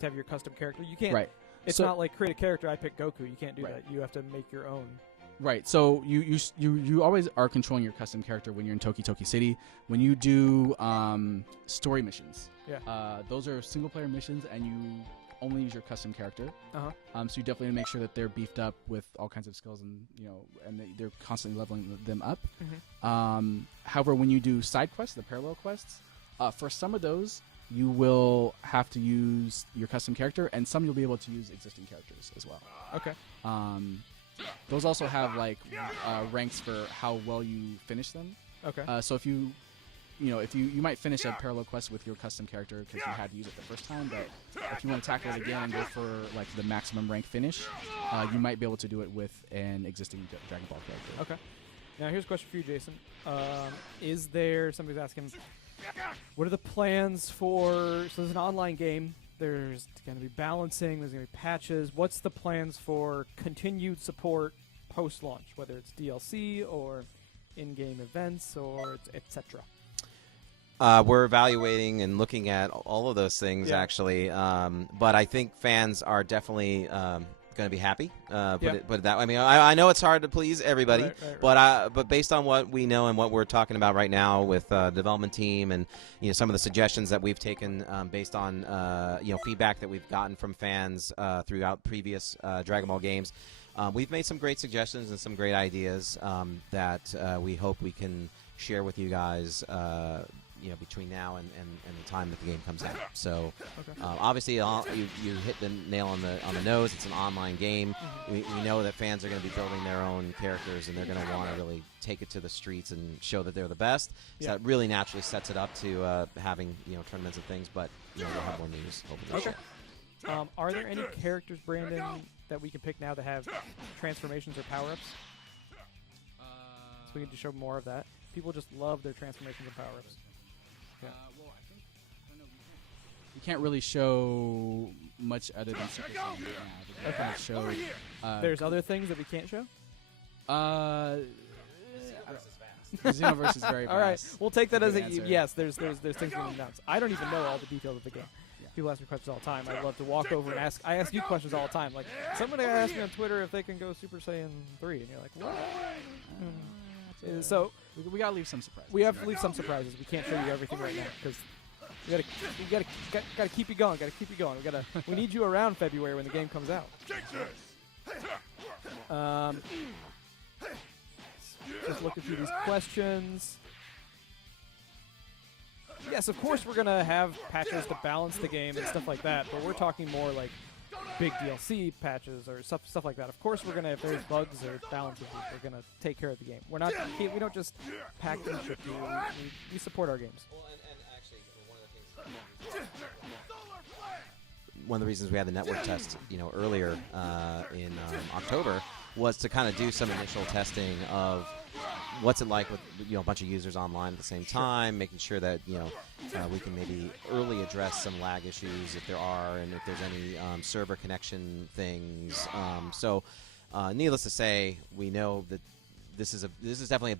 to have your custom character. You can't. Right. It's not like create a character. I pick Goku. You can't do that. You have to make your own. Right. So you always are controlling your custom character when you're in Toki Toki City. When you do story missions, those are single player missions, and you only use your custom character. So you definitely make sure that they're beefed up with all kinds of skills, and and they're constantly leveling them up. However, when you do side quests, the parallel quests, for some of those you will have to use your custom character, and some you'll be able to use existing characters as well. Okay. Those also have like ranks for how well you finish them. Okay. So if you might finish a parallel quest with your custom character because you had to use it the first time, but if you want to tackle it again and go for like the maximum rank finish, you might be able to do it with an existing Dragon Ball character. Okay. Now here's a question for you, Jason. Is there, somebody's asking, what are the plans for, so there's an online game, there's going to be balancing, there's going to be patches. What's the plans for continued support post-launch, whether it's DLC or in-game events or etc.? We're evaluating and looking at all of those things, actually. But I think fans are definitely going to be happy. Put it that way. I mean, I know it's hard to please everybody, but based on what we know and what we're talking about right now with the development team and some of the suggestions that we've taken based on feedback that we've gotten from fans throughout previous Dragon Ball games, we've made some great suggestions and some great ideas that we hope we can share with you guys. Between now and the time that the game comes out. So, obviously, you hit the nail on the nose. It's an online game. We know that fans are going to be building their own characters, and they're going to want to really take it to the streets and show that they're the best. So that really naturally sets it up to having tournaments and things. But we'll have more news. Hopefully. Okay. Are there any characters, Brandon, that we can pick now that have transformations or power-ups? So we can just show more of that. People just love their transformations and power-ups. Well, I don't know, we can't really show much other than Super Saiyan right now. Show, there's other things that we can't show? Xenoverse is very vast. All right, we'll take that as a yes. There's things we can announce. I don't even know all the details of the game. People ask me questions all the time. I love to walk over and ask. I ask you questions all the time. Like somebody asked me on Twitter if they can go Super Saiyan 3, and you're like, what? So we gotta leave some surprises. We have to leave some surprises. We can't show you everything right now because we gotta keep you going. Gotta keep you going. We need you around February when the game comes out. Just looking through these questions. Yes, of course we're gonna have patches to balance the game and stuff like that, but we're talking more like big DLC patches or stuff like that. Of course, we're gonna, if there's bugs or balances, we're gonna take care of the game. We don't just pack and ship you. We support our games. Well, and actually, one of the reasons we had the network test, earlier in October, was to kind of do some initial testing of what's it like with a bunch of users online at the same time, making sure that we can maybe early address some lag issues if there are, and if there's any server connection things. So, needless to say, we know that this is definitely a